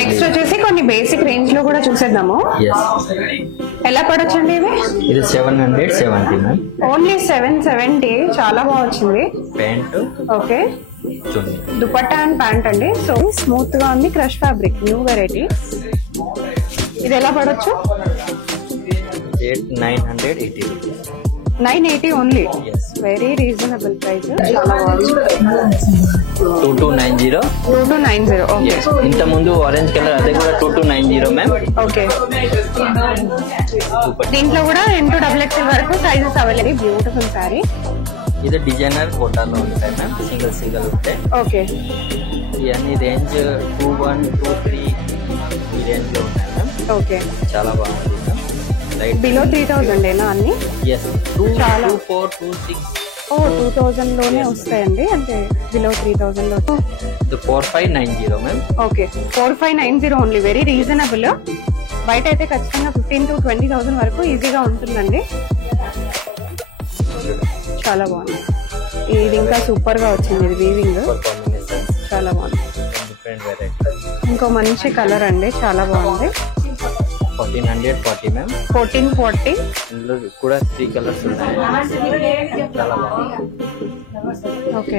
Next వచ్చేసి కొన్ని basic range లో కూడా చూసేద్దాము. ఎలా పడొచ్చండి ఇవి? ఇది 770 మ్యామ్. ఓన్లీ 770. చాలా బాగా వచ్చింది. Pant okay, dupatta and pant అండి. సో స్మూత్ గా ఉంది, క్రష్ ఫ్యాబ్రిక్, న్యూ వెరైటీ. ఇది ఎలా పడొచ్చు? 980 rupees. 980 only. Very reasonable price. చాలా బాగుంది. 2290. ఓకే, ఇంత ముందు ఆరెంజ్ కలర్ అదే కూడా 2290 మ్యామ్. ఓకే. దీంట్లో కూడా M2XXL వరకు సైజెస్ అవైలబుల్. Beautiful sorry. ఇది డిజైనర్ కోటాలో ఉంటాయి మ్యామ్, సింగిల్ ఉంటాయి. ఓకే, ఇవన్నీ రేంజ్ 2123 ఈ రేంజ్ లో ఉంటాయి మ్యామ్. ఓకే, చాలా బాగుంది మ్యామ్. బిలో 3000 ఏనా అన్ని? చాలా 2426. 2000 లోనే వస్తాయండి, అంటే బిలో 3000 లో. 4590 ma'am. Okay, 4590 only. Very reasonable. బయట అయితే ఖచ్చితంగా 15,000 to 20,000 వరకు ఈజీగా ఉంటుందండి. చాలా బాగుంది. ఇది ఇంకా సూపర్ గా వచ్చింది. ఇది వీవింగ్ చాలా బాగుంది. ఇంకో మంచి కలర్ అండి, చాలా బాగుంది. 1440 మ్యామ్. 1440. ఇందులో కూడా 3 కలర్స్ ఉన్నాయి. చాలా బాగుంది. Okay,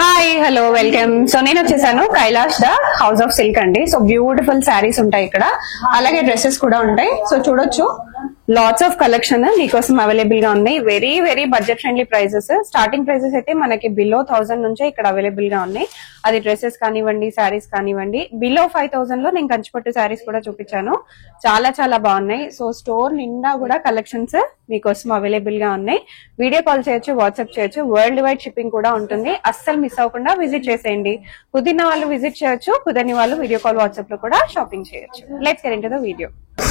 hi, hello, welcome. So నేను వచ్చేసాను Kailash the house of silk అండి. సో బ్యూటిఫుల్ శారీస్ ఉంటాయి ఇక్కడ, అలాగే డ్రెస్సెస్ కూడా ఉంటాయి. సో చూడొచ్చు, లాట్స్ ఆఫ్ కలెక్షన్ మీకోసం అవైలబుల్ గా ఉన్నాయి. Very very budget friendly prices. Starting prices అయితే మనకి బిలో 1000 నుంచే ఇక్కడ అవైలబుల్ గా ఉన్నాయి. అది డ్రెస్సెస్ కానివ్వండి, శారీస్ కానివ్వండి. బిలో 5000 లో నేను కంచిపట్టు శారీస్ కూడా చూపించాను. చాలా చాలా బాగున్నాయి. సో స్టోర్ నిండా కూడా కలెక్షన్స్ మీకోసం అవైలబుల్ గా ఉన్నాయి. వీడియో కాల్ చేయొచ్చు, వాట్సాప్ చేయొచ్చు. వరల్డ్ వైడ్ షిప్పింగ్ కూడా ఉంటుంది. అస్సలు మిస్ అవ్వకుండా విజిట్ చేసేయండి. కుదిరిన వాళ్ళు విజిట్ చేయొచ్చు, కుదరని వాళ్ళు వీడియో కాల్, వాట్సాప్ లో కూడా షాపింగ్ చేయొచ్చు. Let's get into the video.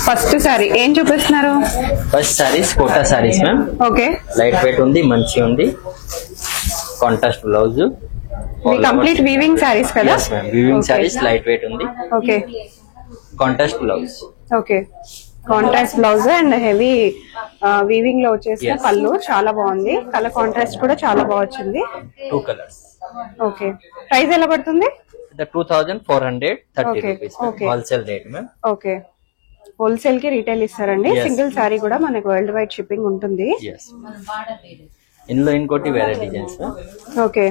First sari ఏం చూపిస్తున్నారు? First saris Kota saris ma'am. Okay, light weight ఉంది, మంచి ఉంది. Contrast blouse. Complete weaving saris కదా? వీవింగ్ సారీస్, లైట్ వెయిట్ ఉంది. Okay, contrast blouse. Okay, contrast blouse and heavy weaving లో వచ్చేసిన పళ్ళు. చాలా బాగుంది. కలర్ కాంట్రాస్ట్ కూడా చాలా బాగా వచ్చింది. 2 కలర్స్. ఓకే, ప్రైస్ ఎలా పడుతుంది? 2430 rupees. Wholesale rate ma'am. Okay, wholesale కి రీటైల్ ఇస్తారండి. సింగిల్ సారీ కూడా మనకి వరల్డ్ వైడ్ షిప్పింగ్ ఉంటుంది. ఇందులో ఇంకోటి వేరే డిజైన్స్. ఓకే,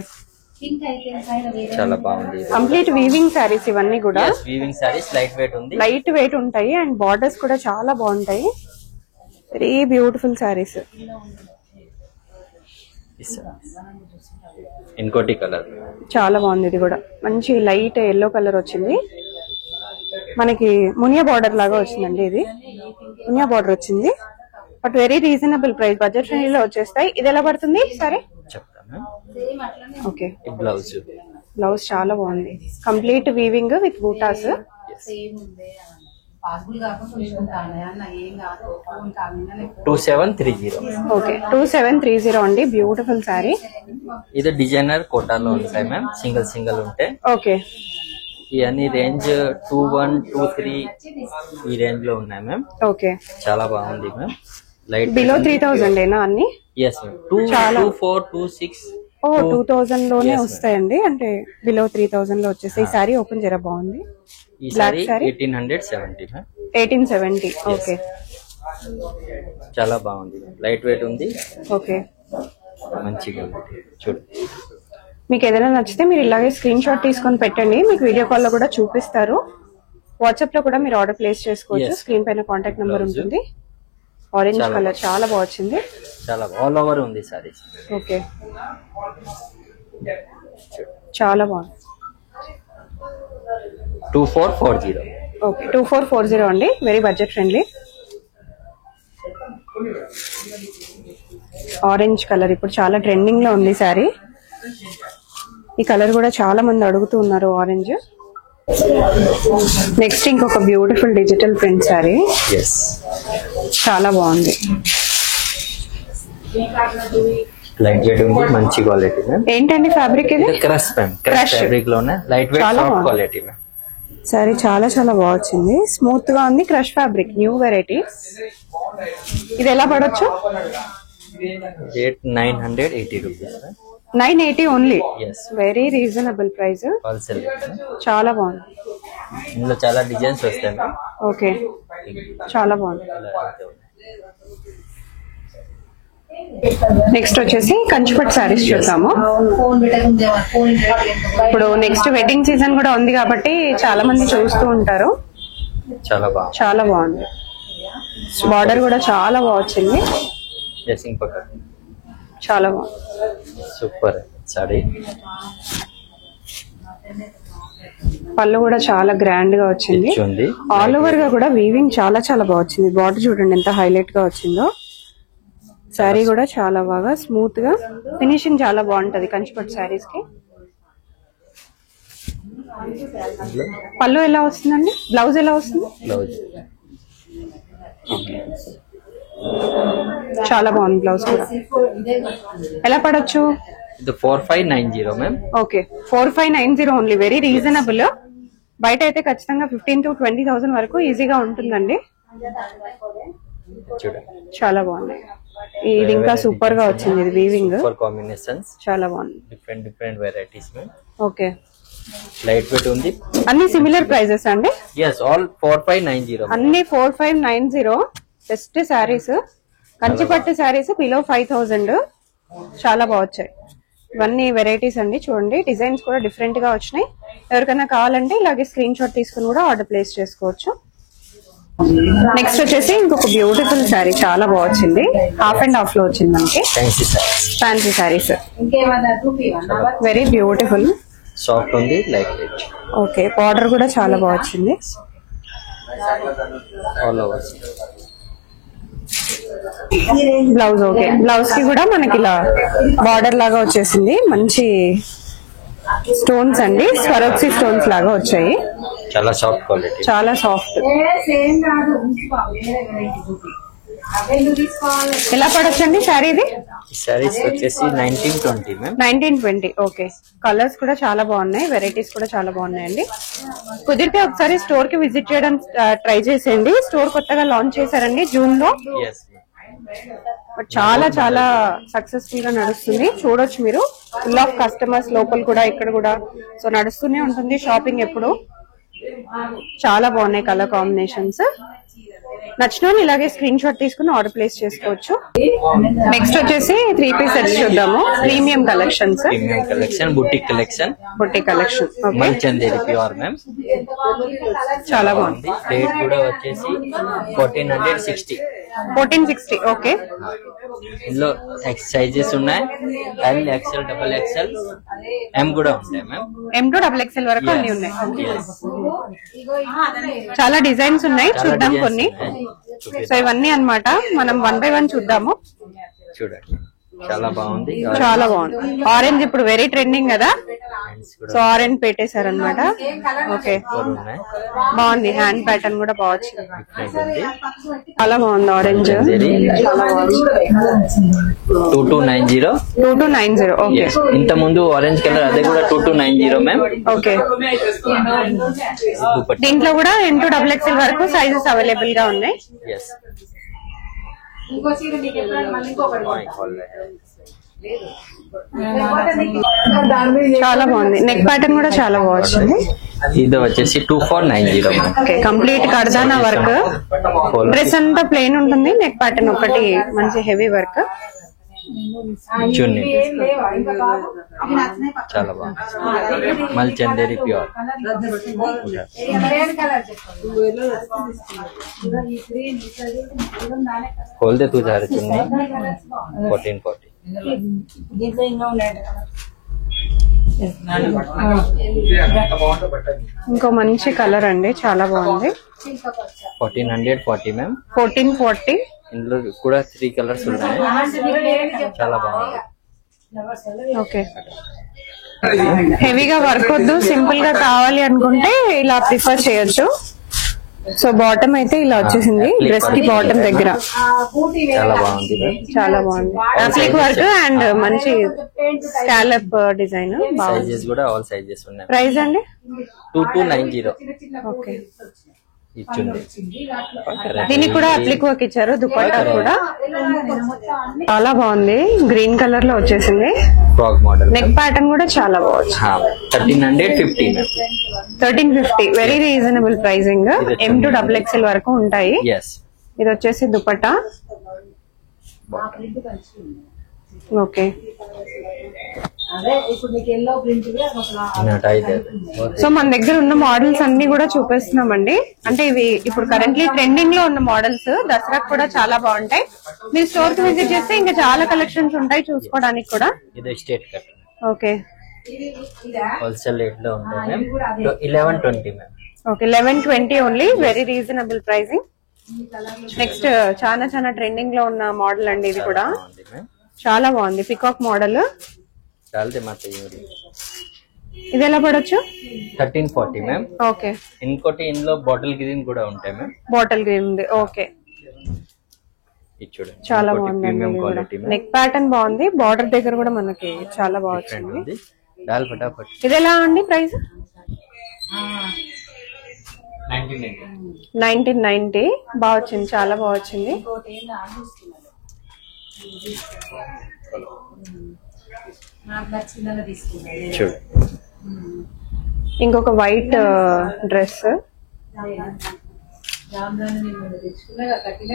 చాలా బాగుంది. కంప్లీట్ వీవింగ్ సారీస్ ఇవన్నీ కూడా. వీవింగ్ సారీస్, లైట్ వెయిట్ ఉంది, లైట్ వెయిట్ ఉంటాయి అండ్ బార్డర్స్ కూడా చాలా బాగుంటాయి. Very beautiful saris. ఇంకోటి కలర్ చాలా బాగుంది. ఇది కూడా మంచి లైట్ ఎల్లో కలర్ వచ్చింది. మనకి మునియా బార్డర్ లాగా వచ్చిందండి. ఇది మునియా బార్డర్ వచ్చింది. But very reasonable price, budget ఫ్రెండ్లీలో వచ్చేస్తాయి. ఇది ఎలా పడుతుంది సరే చెప్తాను. Okay, blouse. బ్లౌజ్ చాలా బాగుంది. Complete weaving with buttas. 2730. Okay, 2730 అండి. Beautiful sorry. ఇది డిజైనర్ కోటాలో ఉంటాయి మ్యామ్, సింగిల్ ఉంటే. ఓకే, ఇవన్నీ రేంజ్ 2123 ఈ రేంజ్ లో ఉన్నాయి మ్యామ్. ఓకే, చాలా బాగుంది మ్యామ్. లైట్ బిలో 3000 ఏనా అన్ని? yes ma'am. 2426. 2000 లోనే వస్తాయండి, అంటే బిలో 3000 లో వచ్చేస్తాయి. ఈ సారీ ఓపెన్ చేయరా, బాగుంది. ఈ సారీ 1870 మ్యామ్. 1870. ఓకే, చాలా బాగుంది. లైట్ వెయిట్ ఉంది. ఓకే, మంచిగా ఉంది. చూడు, మీకు ఏదైనా నచ్చితే మీరు ఇలాగే స్క్రీన్ షాట్ తీసుకొని పెట్టండి. మీకు వీడియో కాల్ లో కూడా చూపిస్తారు. వాట్సాప్ లో కూడా మీరు ఆర్డర్ ప్లేస్ చేసుకోవచ్చు. స్క్రీన్ పైన కాంటాక్ట్ నెంబర్ ఉంటుంది. ఆరెంజ్ కలర్ చాలా బాగా వచ్చింది. చాలా ఆల్ ఓవర్ ఉంది సారీ. ఓకే, చాలా బాగుంది. 2440. ఓకే, 2440 అండి. Very budget friendly. Orange colour ఇప్పుడు చాలా ట్రెండింగ్ లో ఉంది సారీ. ఈ కలర్ కూడా చాలా మంది అడుగుతూ ఉన్నారు, ఆరెంజ్. నెక్స్ట్ ఇంకొక బ్యూటిఫుల్ డిజిటల్ ప్రింట్ సారీ. చాలా బాగుంది. లైట్ వెయిట్ ఉంది, మంచి క్వాలిటీ. ఏంటండి ఫ్యాబ్రిక్ ఇది? క్రష్ ఫ్యాబ్రిక్ లోనే light weight, soft quality. Sari చాలా చాలా బాగా వచ్చింది. స్మూత్ గా ఉంది. Crush fabric, new variety. ఇది ఎలా పడొచ్చు? Rate 980 rupees. 980 only. Yes, very reasonable price. Wholesale. చాలా బాగుంది. ఇందులో చాలా డిజైన్స్ వస్తాయి మ్యామ్. ఓకే, చాలా బాగుంది. నెక్స్ట్ వచ్చేసి కంచిపట్టు శారీస్ చూద్దాము. ఇప్పుడు నెక్స్ట్ వెడ్డింగ్ సీజన్ కూడా ఉంది కాబట్టి చాలా మంది చూస్తూ ఉంటారు. చాలా బాగుంది. బార్డర్ కూడా చాలా బాగా వచ్చింది. చాలా బాగుంది. Super sorry. పళ్ళు కూడా చాలా గ్రాండ్ గా వచ్చింది. ఆల్ ఓవర్ గా కూడా వీవింగ్ చాలా చాలా బాగా వచ్చింది. బార్డర్ చూడండి ఎంత హైలైట్ గా వచ్చిందో. శారీ కూడా చాలా బాగా స్మూత్ గా, ఫినిషింగ్ చాలా బాగుంటది కంచిపట్టు శారీస్ కి. పళ్ళు ఎలా వస్తుందండి? బ్లౌజ్ ఎలా వస్తుంది? చాలా బాగుంది. బ్లౌజ్ కూడా ఎలా పడొచ్చు? 4590 ma'am. Okay, 4590 only. Very reasonable. బయట అయితే ఖచ్చితంగా 15,000 to 20,000 వరకు ఈజీగా ఉంటుందండి. చాలా బాగుంది. ఇది ఇంకా సూపర్ గా వచ్చింది. ఇది వీవింగ్ కాంబినేషన్స్ చాలా బాగుంది. Different varieties ma'am. Okay, light weight ఉంది. అన్ని సిమిలర్ ప్రైజెస్ అండి? yes, all 4590. అన్ని 4590. బెస్ట్ శారీస్. కంచిపట్టు శారీస్ బిలో 5,000. చాలా బాగా వచ్చాయి. ఇవన్నీ వెరైటీస్ అండి. చూడండి, డిజైన్స్ కూడా డిఫరెంట్ గా వచ్చినాయి. ఎవరికైనా కావాలంటే ఇలాగే స్క్రీన్ షాట్ తీసుకుని కూడా ఆర్డర్ ప్లేస్ చేసుకోవచ్చు. నెక్స్ట్ వచ్చేసి ఇంకొక బ్యూటిఫుల్ శారీ, చాలా బాగా వచ్చింది. హాఫ్ అండ్ హాఫ్ లో వచ్చింది మనకి. Fancy saris, very beautiful. Soft ఉంది, లైట్ వెయిట్. ఓకే, బార్డర్ కూడా చాలా బాగా వచ్చింది. బ్లౌజ్ ఓకే, బ్లౌజ్ కి కూడా మనకి ఇలా బార్డర్ లాగా వచ్చేసింది. మంచి స్టోన్స్ అండి, స్వరోక్సీ స్టోన్స్ లాగా వచ్చాయి. చాలా సాఫ్ట్ క్వాలిటీ, చాలా సాఫ్ట్. ఎలా పడొచ్చండి శారీ? ఇది శారీస్ వచ్చేసి 1920 మ్యామ్. 1920. ఓకే, కలర్స్ కూడా చాలా బాగున్నాయి, వెరైటీస్ కూడా చాలా బాగున్నాయండి. కుదిరితే ఒకసారి స్టోర్ కి విజిట్ చేయడం ట్రై చేసేయండి. స్టోర్ కొత్తగా లాంచ్ చేశారండి జూన్ లో. బట్ చాలా చాలా సక్సెస్ఫుల్ గా నడుస్తుంది. చూడొచ్చు మీరు, ఫుల్ ఆఫ్ కస్టమర్స్ లోపల కూడా ఇక్కడ కూడా. సో నడుస్తూనే ఉంటుంది షాపింగ్ ఎప్పుడు. చాలా బాగున్నాయి కలర్ కాంబినేషన్స్. నచ్చిన ఇలాగే స్క్రీన్ షాట్ తీసుకుని ఆర్డర్ ప్లేస్ చేసుకోవచ్చు. నెక్స్ట్ వచ్చేసి 3 పీస్ సెట్స్ చూద్దాము. Premium collections, boutique collection. Chanderi pure ma'am. చాలా బాగుంది. రేట్ కూడా వచ్చేసి 1460. 1460. ఓకే, ఇందులో ఎక్స్ సైజెస్ ఉన్నాయి. L, XL, XXL, M కూడా ఉంటాయి మ్యామ్. M to XXL వరకు అన్ని ఉన్నాయి. చాలా డిజైన్స్ ఉన్నాయి, చూద్దాం కొన్ని. సో ఇవన్నీ అన్నమాట, మనం 1 by 1 చూద్దాము. చూడండి, చాలా బాగుంది. చాలా బాగుంది. ఆరెంజ్ ఇప్పుడు వెరీ ట్రెండింగ్ కదా, సో ఆరెంజ్ పెట్టేశారు అనమాట. ఓకే, బాగుంది. హ్యాండ్ ప్యాటర్న్ కూడా బాగుంది. చాలా బాగుంది. ఆరెంజ్ 2290. ఓకే, ఇంత ముందు ఆరెంజ్ కలర్ అదే కూడా 2290 మ్యామ్. ఓకే, దీంట్లో కూడా M to XXL వరకు సైజెస్ అవైలబుల్ గా ఉన్నాయి. చాలా బాగుంది. నెక్ ప్యాటర్న్ కూడా చాలా బాగుంది. ఇది వచ్చేసి 2490. ఓకే, కంప్లీట్ కర్దానా వర్క్. డ్రెస్ అంతా ప్లెయిన్ ఉంటుంది, నెక్ ప్యాటర్న్ ఒకటి మంచి హెవీ వర్క్. చున్నీ చాలా బాగుంది. మల్ చందేరి ప్యూర్. खोलते तू जा रहे चुन्नी 1440. ఇంకో మంచి కలర్ అండి, చాలా బాగుంది. 1440 మ్యామ్. 1440. ఇందులో కూడా 3 కలర్స్ ఉన్నాయి, చాలా బాగుంది. ఓకే, హెవీగా వర్క్ వద్దు, సింపుల్ గా కావాలి అనుకుంటే ఇలా ప్రిఫర్ చేయొచ్చు. సో బాటమ్ అయితే ఇలా వచ్చేసింది, డ్రెస్ కి బాటమ్ దగ్గర. చాలా బాగుంది, చాలా బాగుంది. అప్లిక్ వర్క్ అండ్ మంచి స్కాలప్ డిజైన్. సైజెస్ కూడా ఆల్ సైజెస్ ఉన్నాయి. ప్రైస్ అండి 2290. ఓకే, ఇచ్చింది. దీనికి కూడా అప్లిక్ వర్క్ ఇచ్చారు. దుపట్టా కూడా చాలా బాగుంది, గ్రీన్ కలర్ లో వచ్చేసింది. Frock model. నెక్ ప్యాటర్న్ కూడా చాలా బాగుంది. 1350 1350 వెరీ రీజనబుల్ ప్రైసింగ్. M2XXL వరకు ఉంటాయి. ఇది వచ్చేసి దుపట్టా. ఓకే, సో మన దగ్గర ఉన్న మోడల్స్ అన్ని కూడా చూపిస్తున్నామండి. అంటే ఇవి ఇప్పుడు కరెంట్లీ ట్రెండింగ్ లో ఉన్న మోడల్స్. దసరాకు కూడా చాలా బాగుంటాయి. మీరు స్టోర్ కి విజిట్ చేస్తే ఇంకా చాలా కలెక్షన్స్ ఉంటాయి చూసుకోవడానికి కూడా. ఇది state cut. Okay, wholesale rate లో ఉంటాయి. 1120 ma'am. Okay, 1120 only. Very reasonable pricing. Next చాలా ట్రెండింగ్ లో ఉన్న మోడల్ అండి. ఇది కూడా చాలా బాగుంది, పికాక్ మోడల్. ఇది ఎలా పడొచ్చు? 1340 మ్యామ్. ఓకే, ఇంకోటి ఇందులో బాటిల్ గ్రీన్ కూడా ఉంటాయి మ్యామ్. బాటిల్ గ్రీన్ ఉంది. ఓకే, చాలా బాగుంది. నెక్ ప్యాటర్న్ బాగుంది, బార్డర్ దగ్గర కూడా మనకి చాలా బాగుంది. ఇది ఎలా అండి ప్రైస్? 1990. బాగా వచ్చింది, చాలా బాగా వచ్చింది. ఇంకొక వైట్ డ్రెస్,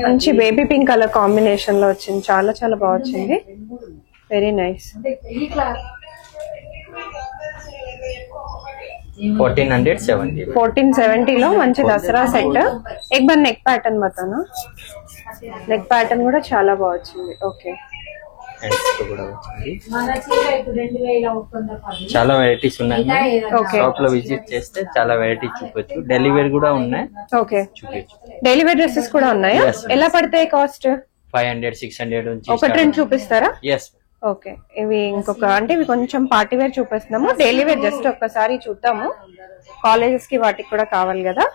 మంచి బేబీ పింక్ కలర్ కాంబినేషన్ లో వచ్చింది. చాలా బాగా వచ్చింది. Very nice. 1470 లో మంచి దసరా సెట్. एक बार నెక్ ప్యాటర్న్ बताना. నెక్ ప్యాటర్న్ కూడా చాలా బాగా వచ్చింది. ఓకే, చాలా వెరైటీస్ ఉన్నాయి. షాప్ లో విజిట్ చేస్తే చాలా వెరైటీ చూపొచ్చు. డెలివరీ కూడా ఉన్నాయి. ఓకే, డెలివరీ డ్రెస్సెస్ కూడా ఉన్నాయా? ఎలా పడతాయి కాస్ట్? 500-600 నుంచి. ఒక ట్రెండ్ చూపిస్తారా? yes. ఓకే, ఇవి ఇంకొక అంటే ఇవి కొంచెం పార్టీ వేర్ చూపిస్తున్నాము. డైలీ వేర్ జస్ట్ ఒక్కసారి చూద్దాము. కాలేజెస్ కి వాటికి కూడా కావాలి కదా.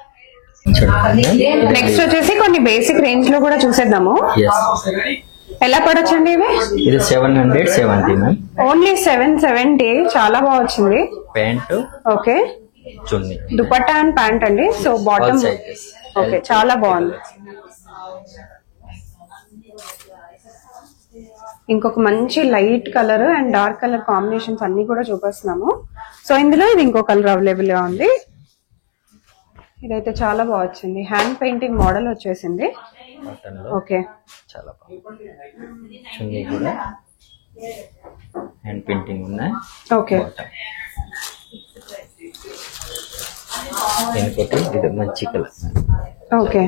నెక్స్ట్ వచ్చేసి కొన్ని బేసిక్ రేంజ్ లో కూడా చూసేద్దాము. ఎలా పడొచ్చండి ఇవి? ఇది 770 మ్యామ్. ఓన్లీ 770. చాలా బాగా వచ్చింది. Pant, okay, chunni, dupatta and pant అండి. So bottom. ఓకే, చాలా బాగుంది. ఇంకొక మంచి light colour and dark colour combinations అన్ని కూడా చూపిస్తున్నాము. సో ఇందులో ఇది ఇంకో కలర్ అవైలబుల్ గా ఉంది. ఇదైతే చాలా బాగా వచ్చింది. హ్యాండ్ పెయింటింగ్ మోడల్ వచ్చేసింది. ఓకే, చాలా బాగుంది. చున్నీ కూడా హ్యాండ్ పెయింటింగ్ ఉన్నాయి. ఓకే, ఇంకోటి ఇది మంచి కలర్. ఓకే,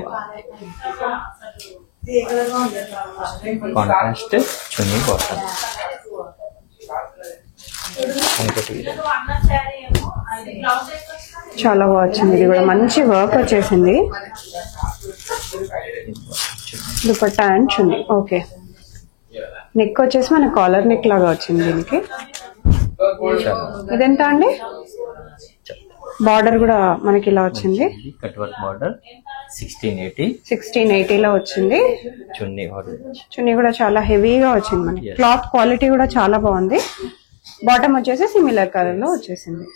కాంట్రాస్ట్ చున్నీ బాటమ్. ఇంకోటి చాలా బాగా వచ్చింది. ఇది కూడా మంచి వర్క్ వచ్చేసింది. Dupatta and chunni. Okay, neck వచ్చేసి మన కాలర్ నెక్ లాగా వచ్చింది దీనికి. ఇదెంత అండి? బార్డర్ కూడా మనకి ఇలా వచ్చింది. కట్ వర్క్ బార్డర్ 1680 లో వచ్చింది. చున్నీ కూడా చాలా హెవీగా వచ్చింది. మనకి క్లాత్ క్వాలిటీ కూడా చాలా బాగుంది. బాటమ్ వచ్చేసి సిమిలర్ కలర్ లో వచ్చేసింది.